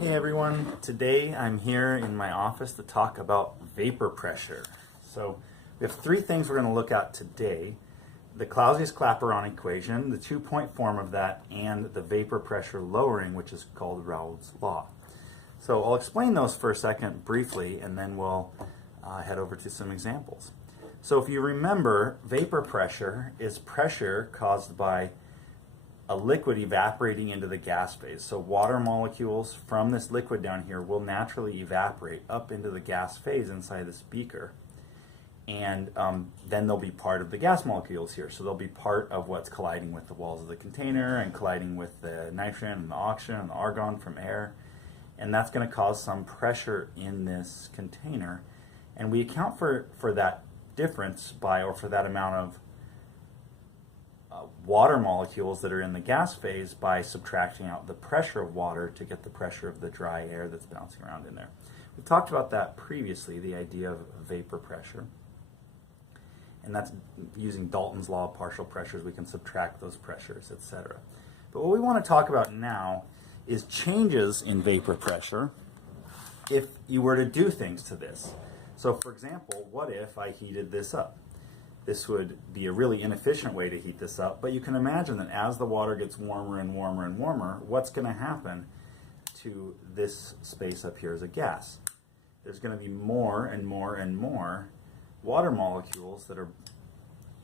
Hey everyone, today I'm here in my office to talk about vapor pressure. So we have three things we're going to look at today: the Clausius-Clapeyron equation, the two-point form of that, and the vapor pressure lowering, which is called Raoult's law. So I'll explain those for a second briefly, and then we'll head over to some examples. So if you remember, vapor pressure is pressure caused by a liquid evaporating into the gas phase. So water molecules from this liquid down here will naturally evaporate up into the gas phase inside this beaker. And then they'll be part of the gas molecules here. So they'll be part of what's colliding with the walls of the container and colliding with the nitrogen and the oxygen and the argon from air. And that's going to cause some pressure in this container. And we account for that difference by, or for that amount of water molecules that are in the gas phase by subtracting out the pressure of water to get the pressure of the dry air that's bouncing around in there. We've talked about that previously, the idea of vapor pressure. And that's using Dalton's law of partial pressures. We can subtract those pressures, etc. But what we want to talk about now is changes in vapor pressure if you were to do things to this. So for example, what if I heated this up? This would be a really inefficient way to heat this up, but you can imagine that as the water gets warmer and warmer and warmer, what's going to happen to this space up here as a gas? There's going to be more and more and more water molecules that are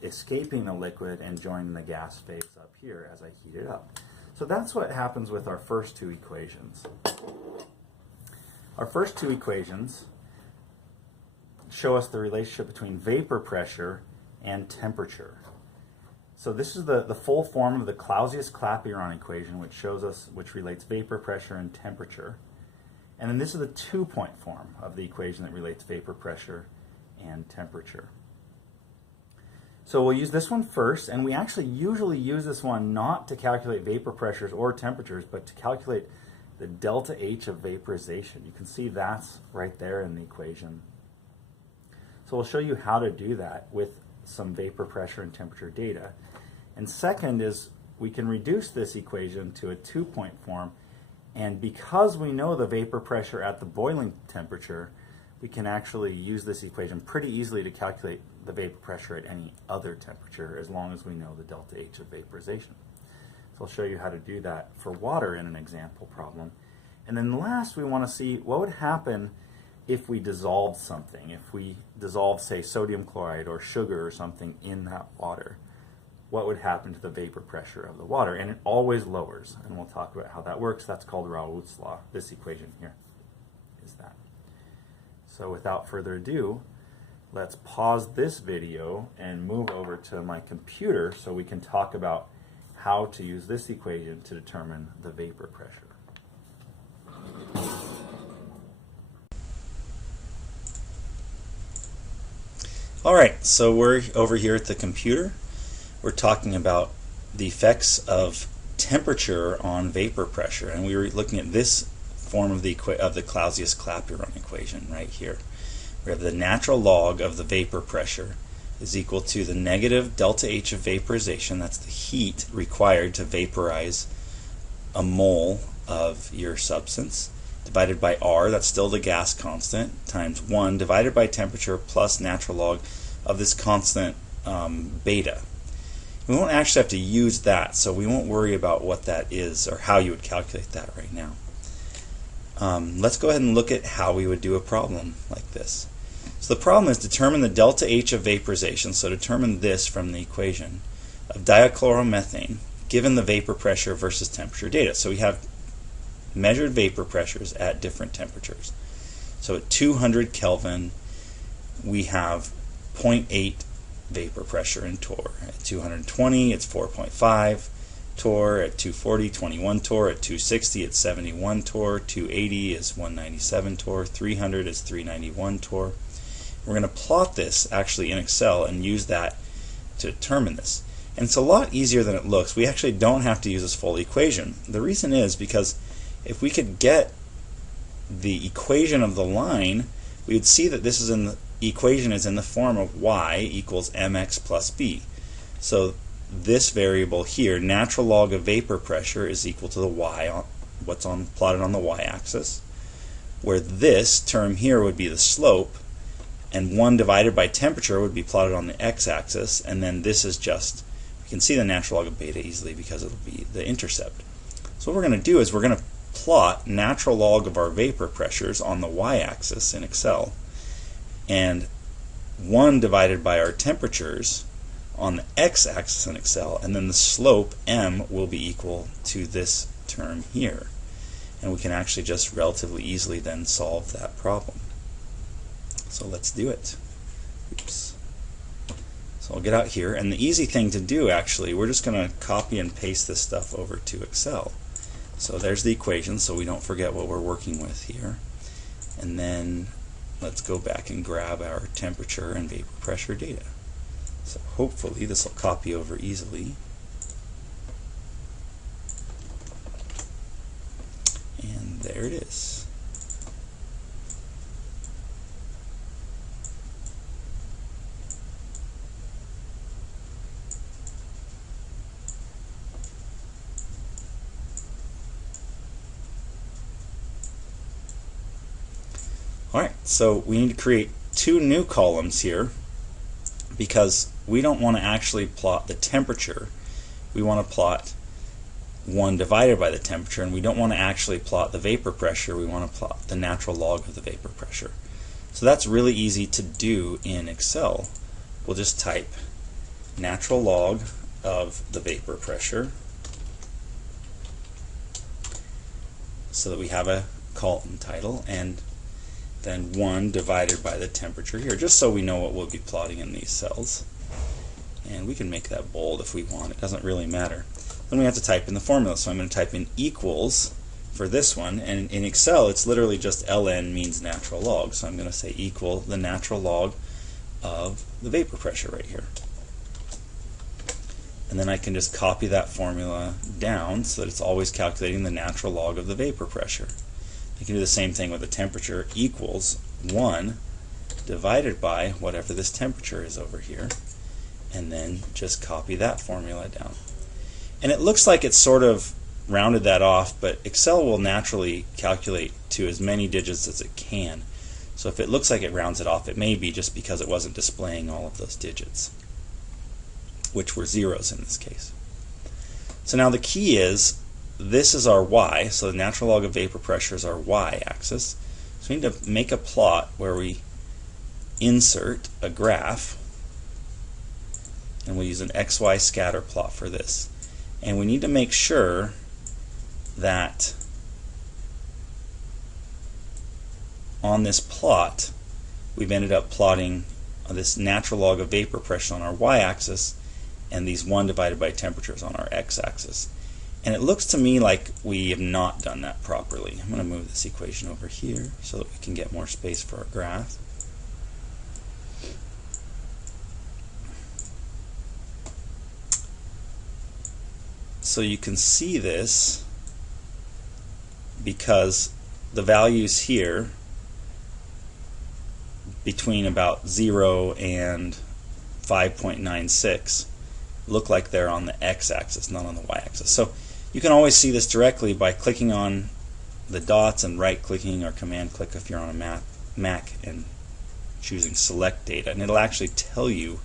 escaping the liquid and joining the gas phase up here as I heat it up. So that's what happens with our first two equations. Our first two equations show us the relationship between vapor pressure and temperature. So this is the full form of the Clausius-Clapeyron equation, which relates vapor pressure and temperature. And then this is the two-point form of the equation that relates vapor pressure and temperature. So we'll use this one first, and we actually usually use this one not to calculate vapor pressures or temperatures, but to calculate the delta H of vaporization. You can see that's right there in the equation. So we'll show you how to do that with some vapor pressure and temperature data. And second is we can reduce this equation to a two-point form, and because we know the vapor pressure at the boiling temperature, we can actually use this equation pretty easily to calculate the vapor pressure at any other temperature, as long as we know the delta H of vaporization. So I'll show you how to do that for water in an example problem. And then last, we want to see what would happen if we dissolved something, if we dissolve, say, sodium chloride or sugar or something in that water, what would happen to the vapor pressure of the water? And it always lowers, and we'll talk about how that works. That's called Raoult's law. This equation here is that. So without further ado, let's pause this video and move over to my computer so we can talk about how to use this equation to determine the vapor pressure. Alright, so we're over here at the computer. We're talking about the effects of temperature on vapor pressure, and we were looking at this form of the Clausius-Clapeyron equation right here. We have the natural log of the vapor pressure is equal to the negative delta H of vaporization, that's the heat required to vaporize a mole of your substance, divided by R, that's still the gas constant, times 1 divided by temperature plus natural log of this constant beta. We won't actually have to use that, so we won't worry about what that is or how you would calculate that right now. Let's go ahead and look at how we would do a problem like this. So the problem is determine the delta H of vaporization, so determine this from the equation, of dichloromethane given the vapor pressure versus temperature data. So we have measured vapor pressures at different temperatures. So at 200 Kelvin, we have 0.8 vapor pressure in torr. At 220, it's 4.5 torr. At 240, 21 torr. At 260, it's 71 torr. 280 is 197 torr. 300 is 391 torr. We're going to plot this actually in Excel and use that to determine this. And it's a lot easier than it looks. We actually don't have to use this full equation. The reason is because if we could get the equation of the line, we would see that this is in the equation is in the form of y equals mx plus b. So this variable here, natural log of vapor pressure, is equal to the y what's plotted on the y-axis, where this term here would be the slope, and 1 divided by temperature would be plotted on the x-axis, and then this is just, we can see the natural log of beta easily because it'll be the intercept. So what we're going to do is we're going to plot natural log of our vapor pressures on the y-axis in Excel, and 1 divided by our temperatures on the x-axis in Excel, and then the slope m will be equal to this term here. And we can actually just relatively easily then solve that problem. So let's do it. Oops. So I'll get out here, and the easy thing to do actually, we're just going to copy and paste this stuff over to Excel. So there's the equation, so we don't forget what we're working with here. And then let's go back and grab our temperature and vapor pressure data. So hopefully this will copy over easily. And there it is. Alright, so we need to create 2 new columns here because we don't want to actually plot the temperature. We want to plot 1 divided by the temperature, and we don't want to actually plot the vapor pressure. We want to plot the natural log of the vapor pressure. So that's really easy to do in Excel. We'll just type natural log of the vapor pressure so that we have a column title, and then 1 divided by the temperature here, just so we know what we'll be plotting in these cells. And we can make that bold if we want, it doesn't really matter. Then we have to type in the formula, so I'm going to type in equals for this one, and in Excel it's literally just ln means natural log, so I'm going to say equal the natural log of the vapor pressure right here. And then I can just copy that formula down so that it's always calculating the natural log of the vapor pressure. I can do the same thing with the temperature, equals 1 divided by whatever this temperature is over here, and then just copy that formula down. And it looks like it's sort of rounded that off, but Excel will naturally calculate to as many digits as it can. So if it looks like it rounds it off, it may be just because it wasn't displaying all of those digits, which were zeros in this case. So now the key is, this is our y, so the natural log of vapor pressure is our y-axis. So we need to make a plot where we insert a graph, and we'll use an XY scatter plot for this. And we need to make sure that on this plot we've ended up plotting this natural log of vapor pressure on our y-axis and these 1 divided by temperatures on our x-axis. And it looks to me like we have not done that properly. I'm going to move this equation over here so that we can get more space for our graph. So you can see this because the values here between about 0 and 5.96 look like they're on the x-axis, not on the y-axis. So you can always see this directly by clicking on the dots and right-clicking or command-click if you're on a Mac and choosing Select Data. And it'll actually tell you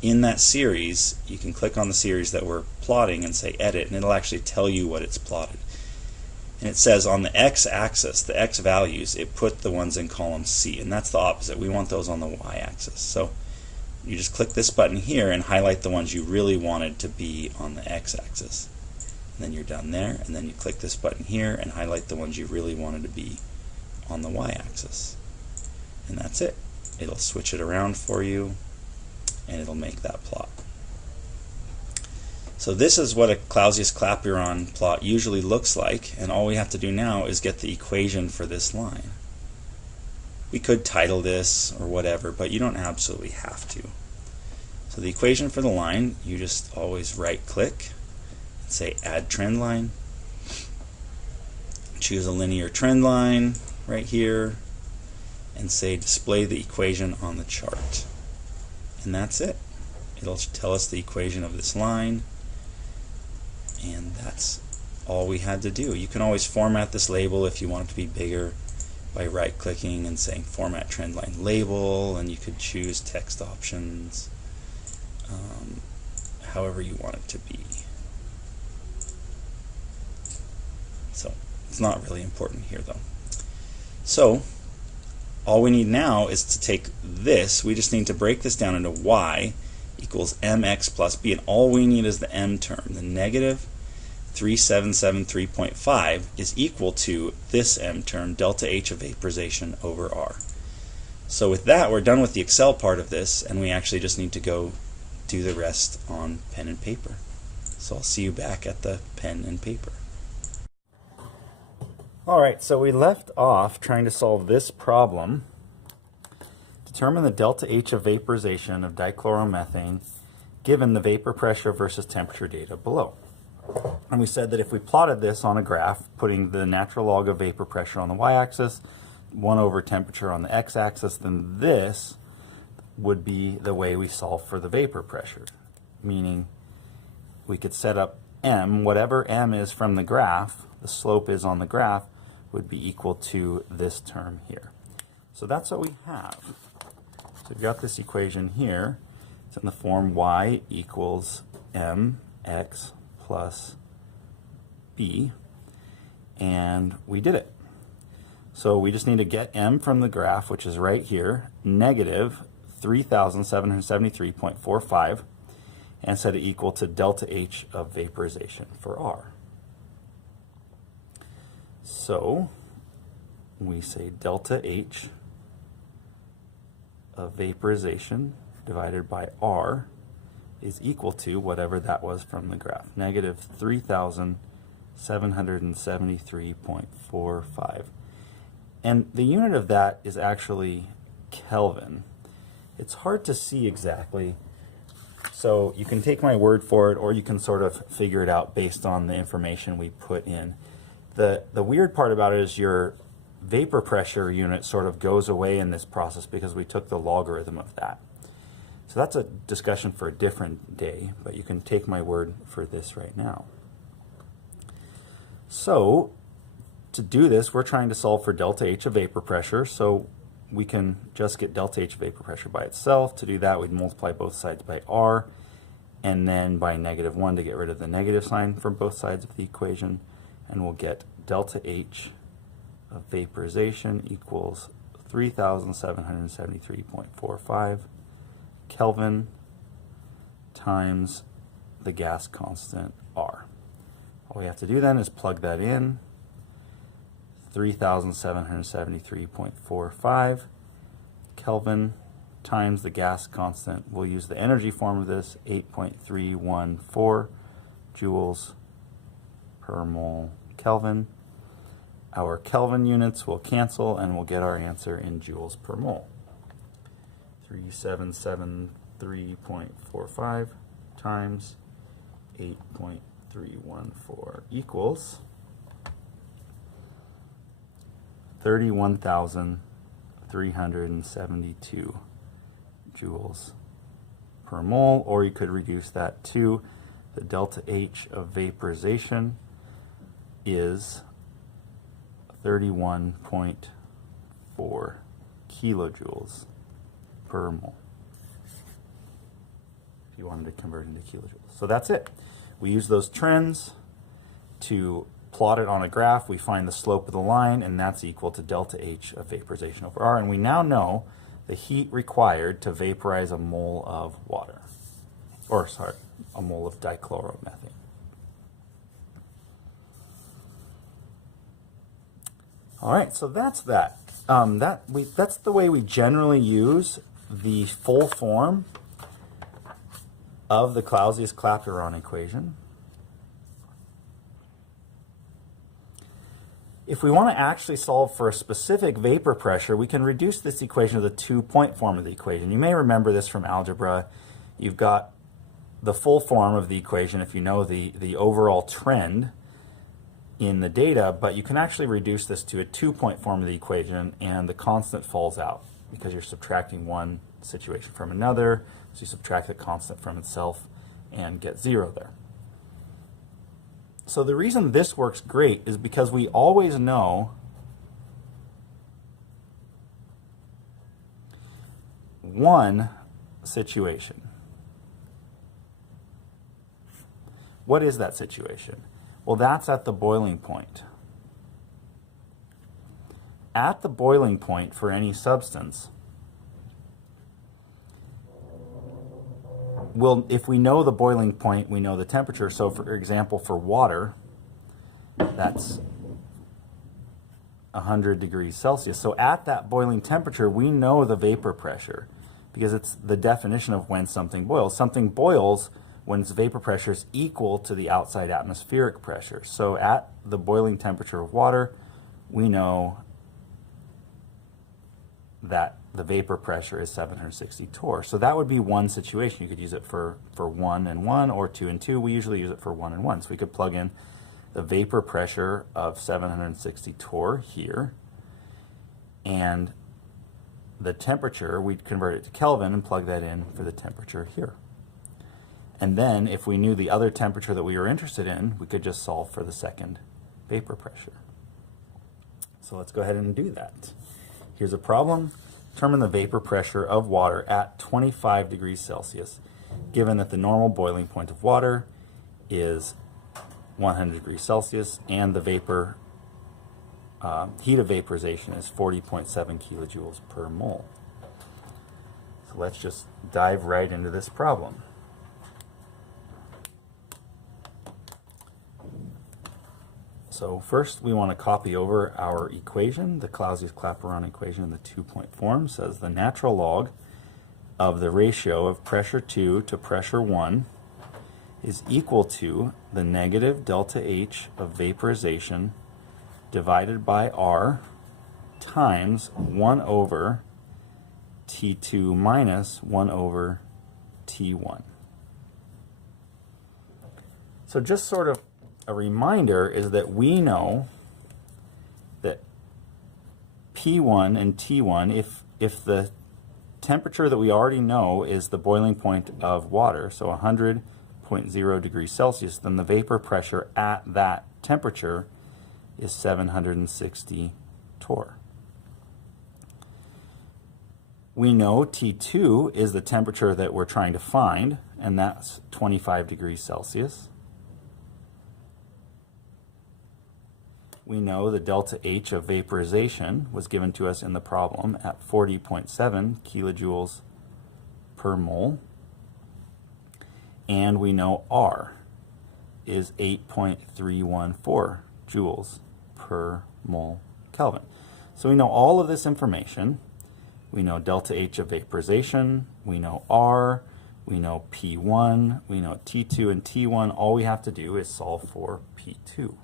in that series, you can click on the series that we're plotting and say Edit, and it'll actually tell you what it's plotted. And it says on the x-axis, the x values, it put the ones in column C, and that's the opposite. We want those on the y-axis. So you just click this button here and highlight the ones you really wanted to be on the x-axis. And then you're done there, and then you click this button here and highlight the ones you really wanted to be on the y-axis. And that's it. It'll switch it around for you, and it'll make that plot. So this is what a Clausius-Clapeyron plot usually looks like, and all we have to do now is get the equation for this line. We could title this or whatever, but you don't absolutely have to. So the equation for the line, you just always right-click and say Add Trend Line. Choose a linear trend line right here and say Display the equation on the chart. And that's it. It'll tell us the equation of this line, and that's all we had to do. You can always format this label if you want it to be bigger by right-clicking and saying Format Trendline Label, and you could choose text options however you want it to be. So it's not really important here though. So all we need now is to take this, we just need to break this down into y equals mx plus b, and all we need is the m term. The negative 3773.5 is equal to this m term, delta H of vaporization over R. So with that, we're done with the Excel part of this, and we actually just need to go do the rest on pen and paper. So I'll see you back at the pen and paper. Alright, so we left off trying to solve this problem. Determine the delta H of vaporization of dichloromethane given the vapor pressure versus temperature data below. And we said that if we plotted this on a graph, putting the natural log of vapor pressure on the y-axis, 1 over temperature on the x-axis, then this would be the way we solve for the vapor pressure. Meaning we could set up m, whatever m is from the graph, the slope is on the graph, would be equal to this term here. So that's what we have. So we've got this equation here. It's in the form y equals mx plus b, and we did it. So we just need to get m from the graph, which is right here, negative 3,773.45, and set it equal to delta H of vaporization for R. So we say delta H of vaporization divided by R is equal to whatever that was from the graph, negative 3,773.45. And the unit of that is actually Kelvin. It's hard to see exactly, so you can take my word for it, or you can sort of figure it out based on the information we put in. The weird part about it is your vapor pressure unit sort of goes away in this process because we took the logarithm of that. So that's a discussion for a different day, but you can take my word for this right now. So to do this, we're trying to solve for delta H of vapor pressure, so we can just get delta H of vapor pressure by itself. To do that, we'd multiply both sides by R, and then by -1 to get rid of the negative sign from both sides of the equation, and we'll get delta H of vaporization equals 3,773.45 Kelvin times the gas constant R. All we have to do then is plug that in, 3,773.45 Kelvin times the gas constant. We'll use the energy form of this, 8.314 joules per mole Kelvin. Our Kelvin units will cancel, and we'll get our answer in joules per mole. 3773.45 times 8.314 equals 31,372 joules per mole, or you could reduce that to the delta H of vaporization is 31.4 kilojoules per mole, if you wanted to convert into kilojoules. So that's it. We use those trends to plot it on a graph. We find the slope of the line, and that's equal to delta H of vaporization over R. And we now know the heat required to vaporize a mole of water, or sorry, a mole of dichloromethane. All right, so that's that. That's the way we generally use the full form of the Clausius-Clapeyron equation. If we want to actually solve for a specific vapor pressure, we can reduce this equation to the two-point form of the equation. You may remember this from algebra. You've got the full form of the equation if you know the overall trend in the data, but you can actually reduce this to a two-point form of the equation, and the constant falls out because you're subtracting one situation from another. So you subtract the constant from itself and get 0 there. So the reason this works great is because we always know one situation. What is that situation? Well, that's at the boiling point. At the boiling point for any substance, if we know the boiling point, we know the temperature. So for example, for water, that's 100 degrees Celsius. So at that boiling temperature, we know the vapor pressure because it's the definition of when something boils. Something boils when its vapor pressure is equal to the outside atmospheric pressure. So at the boiling temperature of water, we know that the vapor pressure is 760 torr. So that would be one situation. You could use it for 1 and 1 or 2 and 2. We usually use it for 1 and 1. So we could plug in the vapor pressure of 760 torr here, and the temperature, we'd convert it to Kelvin and plug that in for the temperature here. And then if we knew the other temperature that we were interested in, we could just solve for the second vapor pressure. So let's go ahead and do that. Here's a problem. Determine the vapor pressure of water at 25 degrees Celsius, given that the normal boiling point of water is 100 degrees Celsius and the vapor heat of vaporization is 40.7 kilojoules per mole. So let's just dive right into this problem. So first we want to copy over our equation. The Clausius-Clapeyron equation in the 2-point form says the natural log of the ratio of pressure 2 to pressure 1 is equal to the negative delta H of vaporization divided by R times 1 over T2 minus 1 over T1. So just sort of a reminder is that we know that P1 and T1, if the temperature that we already know is the boiling point of water, so 100.0 degrees Celsius, then the vapor pressure at that temperature is 760 torr. We know T2 is the temperature that we're trying to find, and that's 25 degrees Celsius. We know the delta H of vaporization was given to us in the problem at 40.7 kilojoules per mole. And we know R is 8.314 joules per mole Kelvin. So we know all of this information. We know delta H of vaporization, we know R, we know P1, we know T2 and T1. All we have to do is solve for P2.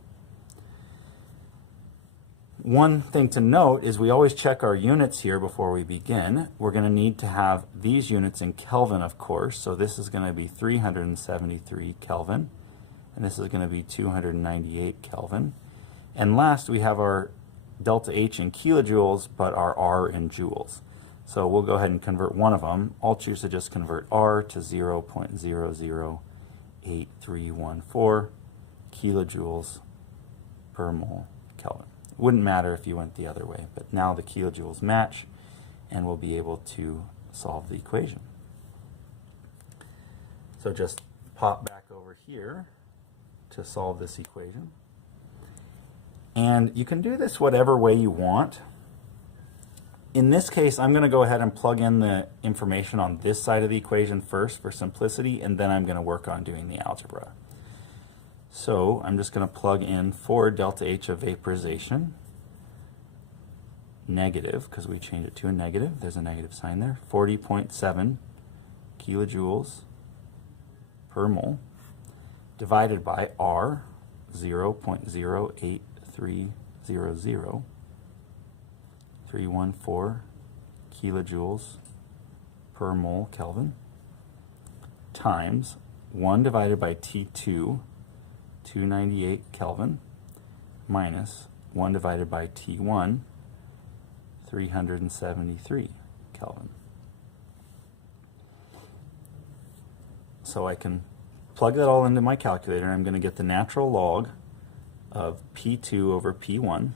One thing to note is we always check our units here before we begin. We're going to need to have these units in Kelvin, of course. So this is going to be 373 Kelvin, and this is going to be 298 Kelvin. And last, we have our delta H in kilojoules, but our R in joules. So we'll go ahead and convert one of them. I'll choose to just convert R to 0.008314 kilojoules per mole Kelvin. Wouldn't matter if you went the other way, but now the kilojoules match and we'll be able to solve the equation. So just pop back over here to solve this equation. And you can do this whatever way you want. In this case, I'm going to go ahead and plug in the information on this side of the equation first for simplicity, and then I'm going to work on doing the algebra. So I'm just going to plug in for delta H of vaporization, negative, because we changed it to a negative. There's a negative sign there. 40.7 kilojoules per mole divided by R, 0.08300, 314 kilojoules per mole Kelvin, times 1 divided by T2, 298 Kelvin, minus 1 divided by T1, 373 Kelvin. So I can plug that all into my calculator. I'm going to get the natural log of P2 over P1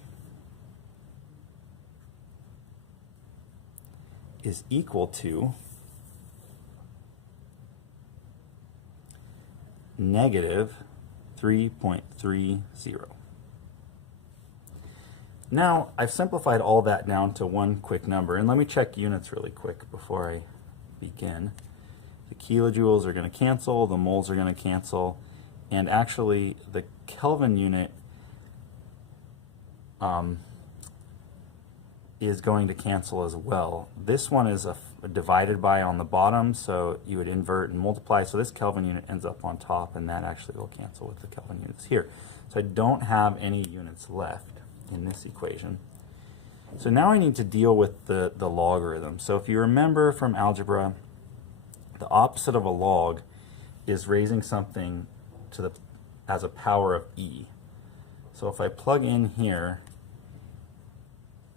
is equal to negative 3.30. Now, I've simplified all that down to one quick number, and let me check units really quick before I begin. The kilojoules are going to cancel, the moles are going to cancel, and actually the Kelvin unit is going to cancel as well. This one is divided by on the bottom, so you would invert and multiply, so this Kelvin unit ends up on top, and that actually will cancel with the Kelvin units here. So I don't have any units left in this equation. So now I need to deal with the logarithm. So if you remember from algebra, the opposite of a log is raising something to the as a power of e. So if I plug in here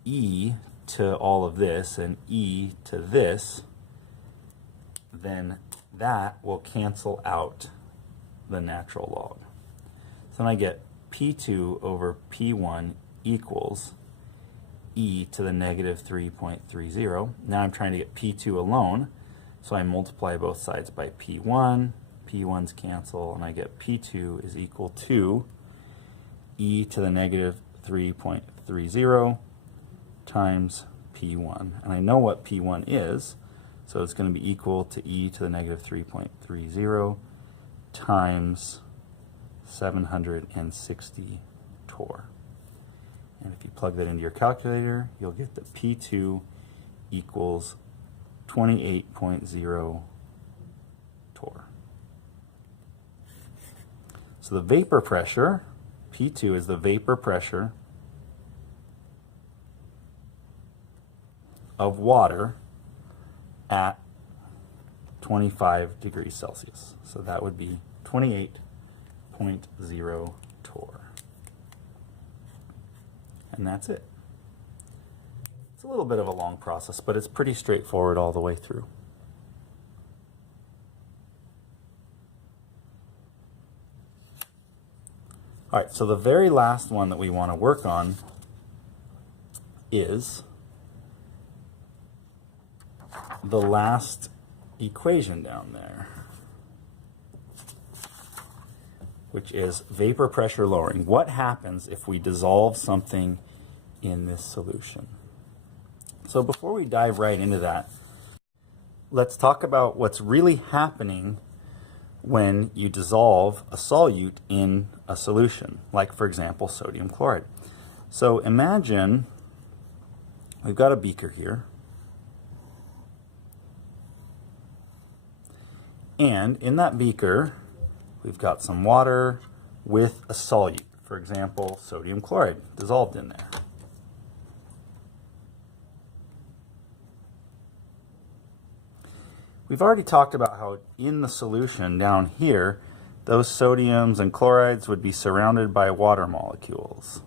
e to all of this and e to this, then that will cancel out the natural log. So then I get P2 over P1 equals e to the negative 3.30. Now I'm trying to get P2 alone, so I multiply both sides by P1. P1's cancel, and I get P2 is equal to e to the negative 3.30 times P1. And I know what P1 is, so it's going to be equal to e to the negative 3.30 times 760 torr. And if you plug that into your calculator, you'll get that P2 equals 28.0 torr. So the vapor pressure, P2 is the vapor pressure of water at 25 degrees Celsius. So that would be 28.0 torr. And that's it. It's a little bit of a long process, but it's pretty straightforward all the way through. All right, so the very last one that we want to work on is the last equation down there, which is vapor pressure lowering. What happens if we dissolve something in this solution? So before we dive right into that, let's talk about what's really happening when you dissolve a solute in a solution, like, for example, sodium chloride. So imagine we've got a beaker here, and in that beaker we've got some water with a solute, for example, sodium chloride dissolved in there. We've already talked about how in the solution down here, those sodiums and chlorides would be surrounded by water molecules.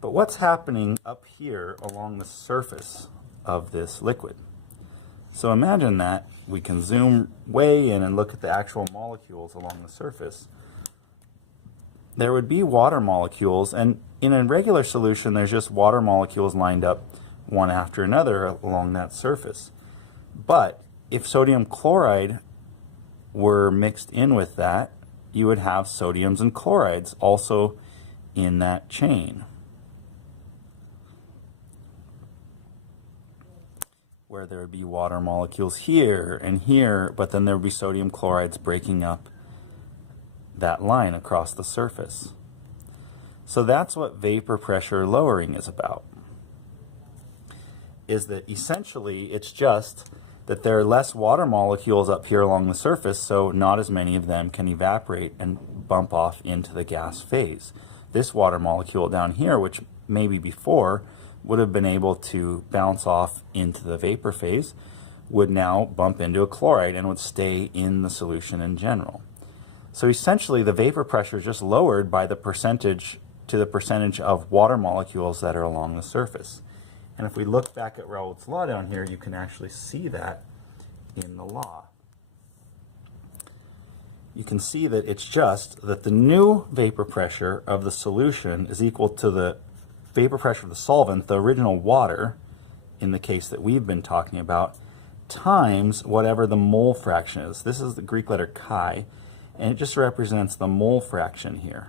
But what's happening up here along the surface of this liquid? So imagine that we can zoom way in and look at the actual molecules along the surface. There would be water molecules, and in a regular solution there's just water molecules lined up one after another along that surface. But if sodium chloride were mixed in with that, you would have sodiums and chlorides also in that chain, where there would be water molecules here and here, but then there would be sodium chlorides breaking up that line across the surface. So that's what vapor pressure lowering is about. Is that essentially it's just that there are less water molecules up here along the surface, so not as many of them can evaporate and bump off into the gas phase. This water molecule down here, which maybe before would have been able to bounce off into the vapor phase, would now bump into a chloride and would stay in the solution in general. So essentially the vapor pressure is just lowered by the percentage to the percentage of water molecules that are along the surface. And if we look back at Raoult's law down here, you can actually see that in the law. you can see that it's just that the new vapor pressure of the solution is equal to the vapor pressure of the solvent, the original water, in the case that we've been talking about, times whatever the mole fraction is. This is the Greek letter chi, and it just represents the mole fraction here.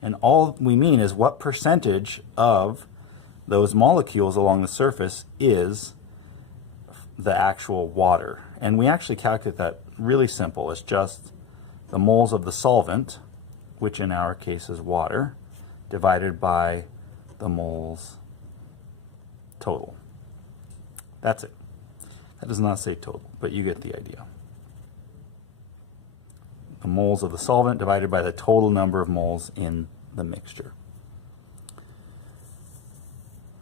And all we mean is what percentage of those molecules along the surface is the actual water. And we actually calculate that really simple. It's just the moles of the solvent, which in our case is water, divided by the moles total. That's it. That does not say total, but you get the idea. The moles of the solvent divided by the total number of moles in the mixture.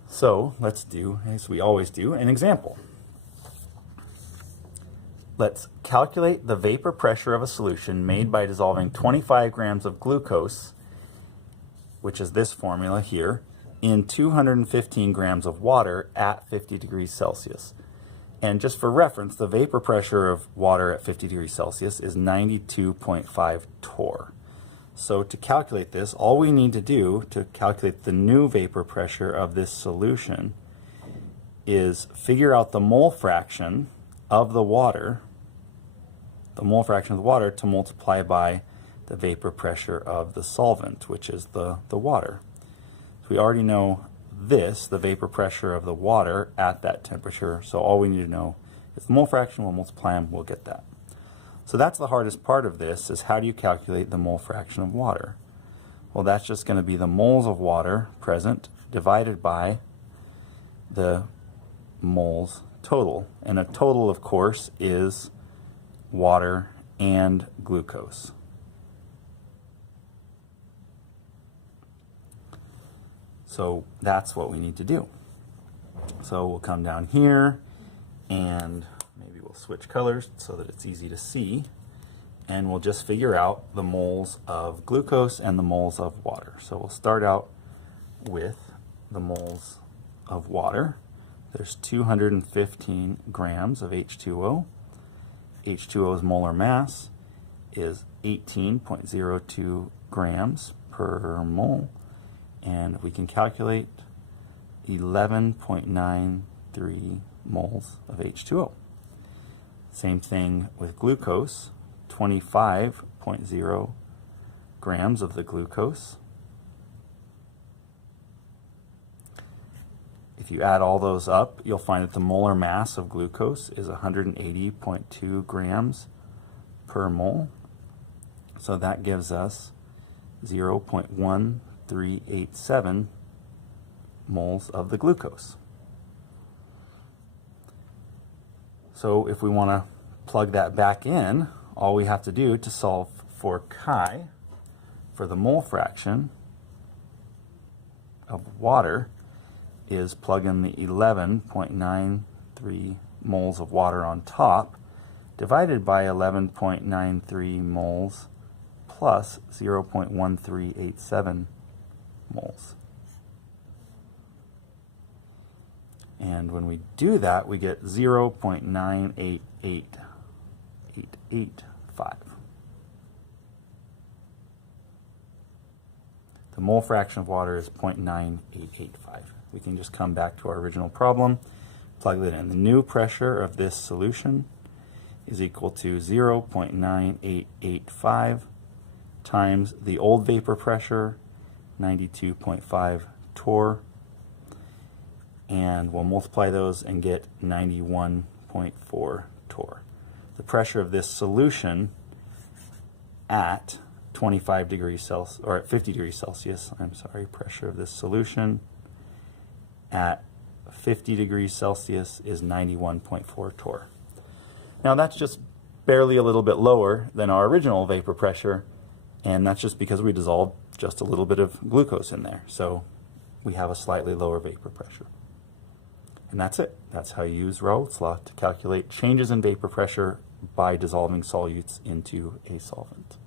So let's do, as we always do, an example. Let's calculate the vapor pressure of a solution made by dissolving 25 grams of glucose, which is this formula here, in 215 grams of water at 50 degrees Celsius. And just for reference, the vapor pressure of water at 50 degrees Celsius is 92.5 torr. So to calculate this, all we need to do to calculate the new vapor pressure of this solution is figure out the mole fraction of the water, to multiply by the vapor pressure of the solvent, which is the water. So we already know this, the vapor pressure of the water at that temperature, so all we need to know is the mole fraction. We'll multiply them, we'll get that. So that's the hardest part of this, is how do you calculate the mole fraction of water? Well, that's just going to be the moles of water present divided by the moles total. And a total, of course, is water and glucose. So that's what we need to do. So we'll come down here and maybe we'll switch colors so that it's easy to see. And we'll just figure out the moles of glucose and the moles of water. So we'll start out with the moles of water. There's 215 grams of H2O. H2O's molar mass is 18.02 grams per mole. And we can calculate 11.93 moles of H2O. Same thing with glucose, 25.0 grams of the glucose. If you add all those up, you'll find that the molar mass of glucose is 180.2 grams per mole. So that gives us 0.1387 moles of the glucose. So if we want to plug that back in, all we have to do to solve for chi, for the mole fraction of water, is plug in the 11.93 moles of water on top, divided by 11.93 moles plus 0.1387 moles. And when we do that, we get 0.988885. The mole fraction of water is 0.9885. We can just come back to our original problem, plug that in. The new pressure of this solution is equal to 0.9885 times the old vapor pressure, 92.5 torr, and we'll multiply those and get 91.4 torr. The pressure of this solution at 25 degrees Celsius, or at 50 degrees Celsius, pressure of this solution at 50 degrees Celsius is 91.4 torr. Now that's just barely a little bit lower than our original vapor pressure, and that's just because we dissolved just a little bit of glucose in there. So we have a slightly lower vapor pressure. And that's it. That's how you use Raoult's law to calculate changes in vapor pressure by dissolving solutes into a solvent.